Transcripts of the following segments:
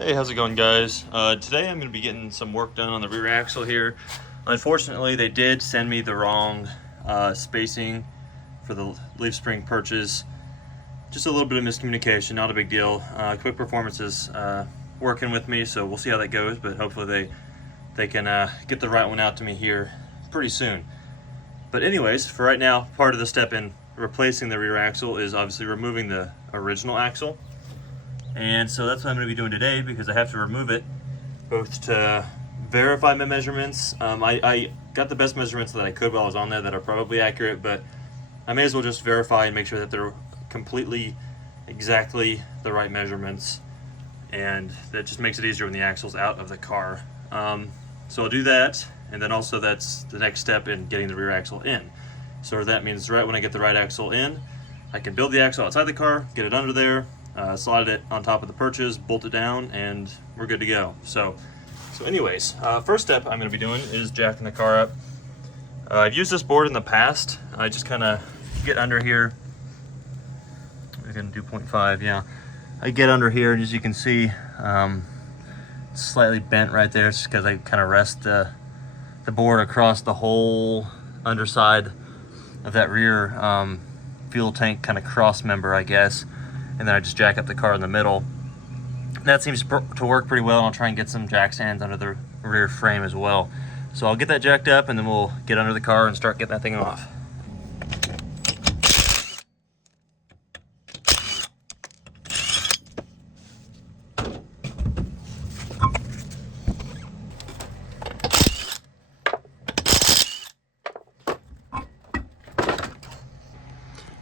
Hey, how's it going, guys? Today I'm going to be getting some work done on the rear axle here. Unfortunately, they did send me the wrong spacing for the leaf spring purchase. Just a little bit of miscommunication, not a big deal. Quick Performance is working with me, so we'll see how that goes, but hopefully they can get the right one out to me here pretty soon. But anyways, for right now, part of the step in replacing the rear axle is obviously removing the original axle. And so that's what I'm going to be doing today, because I have to remove it both to verify my measurements. I got the best measurements that I could while I was on there that are probably accurate, but I may as well just verify and make sure that they're completely exactly the right measurements, and that just makes it easier when the axle's out of the car. So I'll do that, and then also that's the next step in getting the rear axle in. So that means right when I get the right axle in, I can build the axle outside the car, get it under there, slide it on top of the perches, bolt it down, and we're good to go. So anyways, first step I'm going to be doing is jacking the car up. I've used this board in the past. I just kind of get under here. We're going to do 0.5, yeah. I get under here, and as you can see, it's slightly bent right there. It's just because I kind of rest the board across the whole underside of that rear fuel tank kind of cross member, I guess. And then I just jack up the car in the middle. That seems to work pretty well. I'll try and get some jack stands under the rear frame as well. So I'll get that jacked up, and then we'll get under the car and start getting that thing off.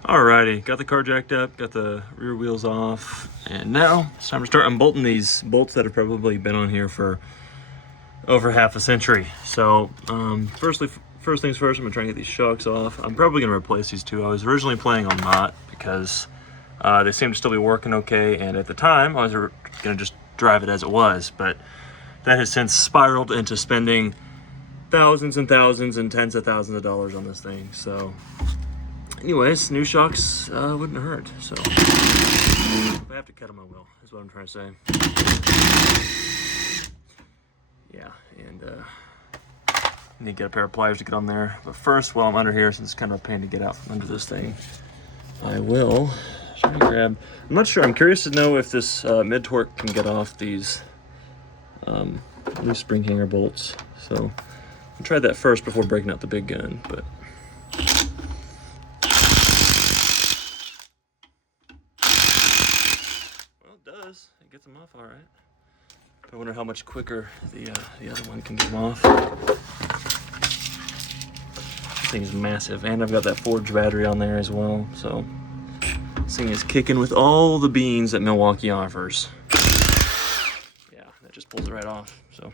Alrighty, got the car jacked up, got the rear wheels off, and now it's time to start unbolting these bolts that have probably been on here for over half a century. So first things first, I'm gonna try and get these shocks off. I'm probably gonna replace these two. I was originally planning on not, because they seem to still be working okay, and at the time I was gonna just drive it as it was, but that has since spiraled into spending thousands and thousands and tens of thousands of dollars on this thing. So anyways, new shocks wouldn't hurt, so if I have to cut them, I will, is what I'm trying to say. Yeah, and I need to get a pair of pliers to get on there. But first, while I'm under here, since it's kind of a pain to get out from under this thing, I will try to grab, I'm not sure, I'm curious to know if this mid-torque can get off these new spring hanger bolts. So I'll try that first before breaking out the big gun, but it gets them off all right. I wonder how much quicker the other one can get them off. This thing is massive, and I've got that forged battery on there as well. So this thing is kicking with all the beans that Milwaukee offers. Yeah, that just pulls it right off. So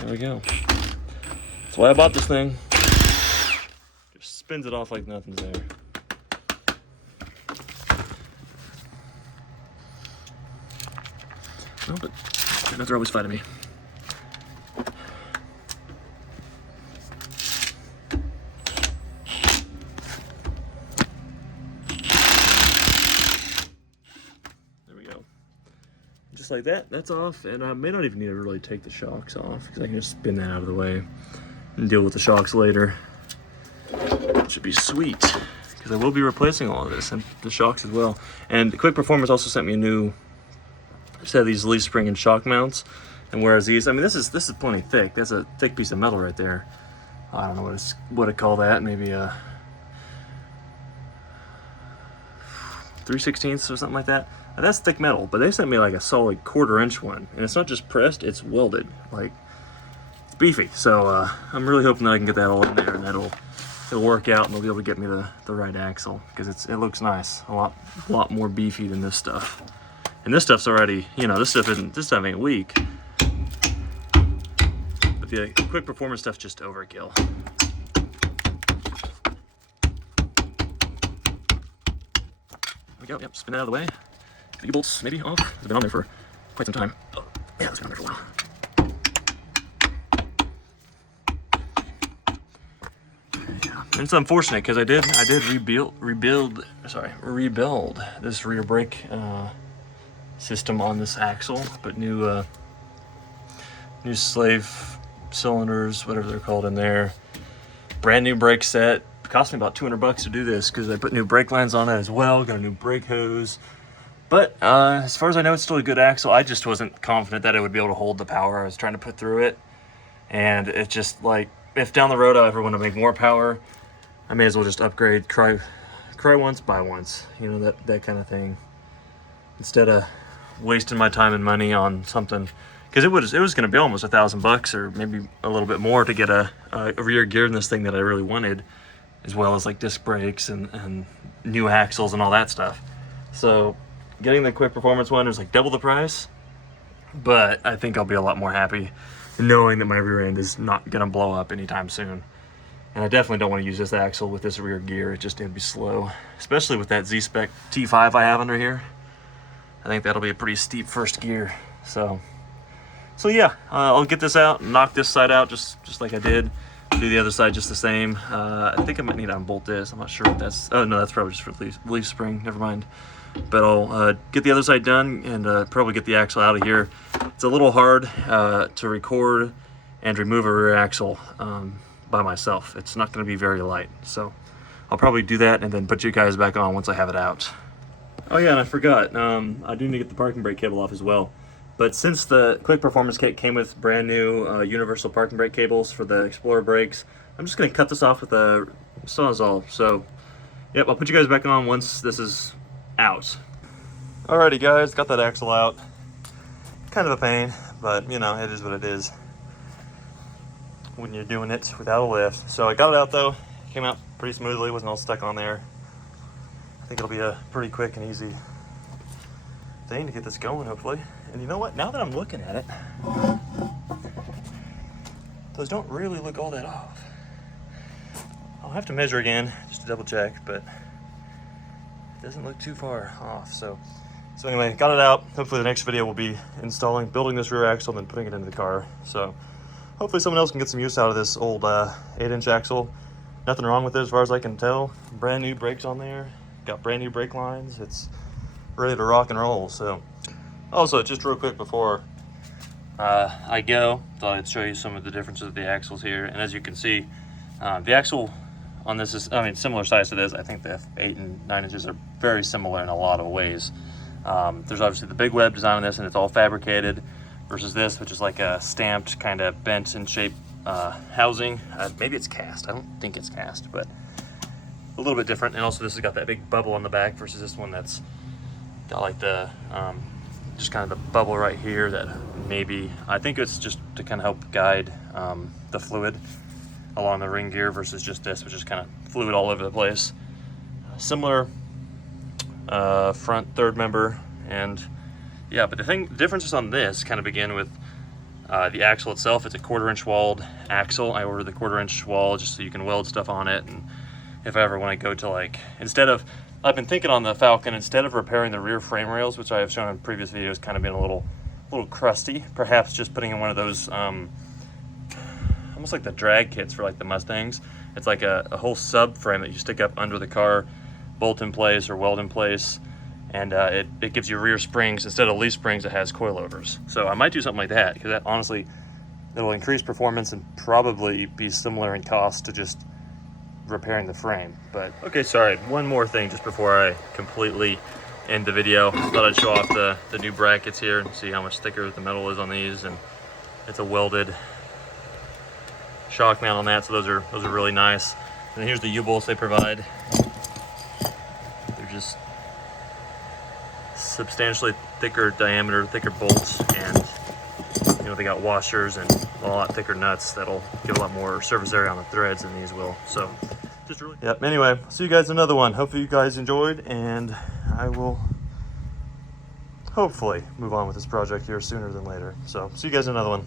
there we go. That's why I bought this thing. Just spins it off like nothing's there. Oh, but they're always fighting me. There we go. Just like that, that's off, and I may not even need to really take the shocks off, because I can just spin that out of the way and deal with the shocks later. It should be sweet, because I will be replacing all of this, and the shocks as well. And Quick Performance also sent me a new set of these leaf spring and shock mounts, and whereas these, I mean, this is plenty thick. That's a thick piece of metal right there. I don't know what to call that. Maybe a 3/16 or something like that. Now, that's thick metal, but they sent me like a solid 1/4 inch one, and it's not just pressed; it's welded. Like, it's beefy. So I'm really hoping that I can get that all in there, and it'll work out, and they'll be able to get me the right axle, because it looks nice. A lot more beefy than this stuff. And this stuff's already, you know, this stuff ain't weak. But the Quick Performance stuff's just overkill. There we go, yep, spin it out of the way. Get your bolts maybe off. It's been on there for quite some time. Oh, yeah, it's been on there for a while. Yeah, and it's unfortunate, because I did rebuild this rear brake system on this axle, but new slave cylinders, whatever they're called in there. Brand new brake set. It cost me about 200 bucks to do this because I put new brake lines on it as well. Got a new brake hose. But as far as I know, it's still a good axle. I just wasn't confident that it would be able to hold the power I was trying to put through it. And it's just like, if down the road I ever want to make more power, I may as well just upgrade, cry once, buy once, you know, that kind of thing, instead of wasting my time and money on something, because it was going to be almost $1,000 or maybe a little bit more to get a rear gear in this thing that I really wanted, as well as like disc brakes and new axles and all that stuff. So getting the quick performance one is like double the price, but I think I'll be a lot more happy knowing that my rear end is not going to blow up anytime soon. And I definitely don't want to use this axle with this rear gear. It'd be slow, especially with that Z-Spec T5 I have under here. I think that'll be a pretty steep first gear. So yeah, I'll get this out, knock this side out just like I did. Do the other side just the same. I think I might need to unbolt this. I'm not sure what that's. Oh no, that's probably just for leaf spring. Never mind. But I'll get the other side done and probably get the axle out of here. It's a little hard to record and remove a rear axle by myself. It's not going to be very light, so I'll probably do that and then put you guys back on once I have it out. Oh yeah, and I forgot, I do need to get the parking brake cable off as well. But since the quick performance kit came with brand new universal parking brake cables for the Explorer brakes, I'm just going to cut this off with a Sawzall. So yep, I'll put you guys back on once this is out. Alrighty guys, got that axle out. Kind of a pain, but you know, it is what it is when you're doing it without a lift. So I got it out though. Came out pretty smoothly, wasn't all stuck on there. I think it'll be a pretty quick and easy thing to get this going, hopefully. And you know what? Now that I'm looking at it, those don't really look all that off. I'll have to measure again just to double check, but it doesn't look too far off. So anyway, got it out. Hopefully the next video will be building this rear axle and then putting it into the car. So hopefully someone else can get some use out of this old 8-inch axle. Nothing wrong with it as far as I can tell. Brand new brakes on there. Got brand new brake lines. It's ready to rock and roll. So also, just real quick before I go, thought I'd show you some of the differences of the axles here. And as you can see, the axle on this is, similar size to this. I think the 8 and 9 inches are very similar in a lot of ways. There's obviously the big web design on this, and it's all fabricated, versus this, which is like a stamped, kind of bent in shape housing. Maybe it's cast. I don't think it's cast, but a little bit different. And also this has got that big bubble on the back versus this one that's got like the just kind of the bubble right here that maybe, I think it's just to kind of help guide the fluid along the ring gear versus just this, which is kind of fluid all over the place. Similar front third member, and yeah, but the differences on this kind of begin with the axle itself. It's a 1/4-inch walled axle. I ordered the 1/4-inch wall just so you can weld stuff on it, and if I ever want to go to like, I've been thinking on the Falcon, instead of repairing the rear frame rails, which I have shown in previous videos kind of being a little crusty, perhaps just putting in one of those almost like the drag kits for like the Mustangs. It's like a whole subframe that you stick up under the car, bolt in place or weld in place, and it gives you rear springs. Instead of leaf springs, it has coilovers. So I might do something like that, because that honestly, it'll increase performance and probably be similar in cost to just repairing the frame. But okay, sorry, one more thing just before I completely end the video. Thought I'd show off the new brackets here and see how much thicker the metal is on these, and it's a welded shock mount on that, so those are really nice. And here's the U-bolts they provide. They're just substantially thicker diameter, thicker bolts, and you know, they got washers and a lot thicker nuts that'll give a lot more surface area on the threads than these will. So just really, yep. Anyway, see you guys in another one. Hopefully you guys enjoyed, and I will hopefully move on with this project here sooner than later. So see you guys in another one.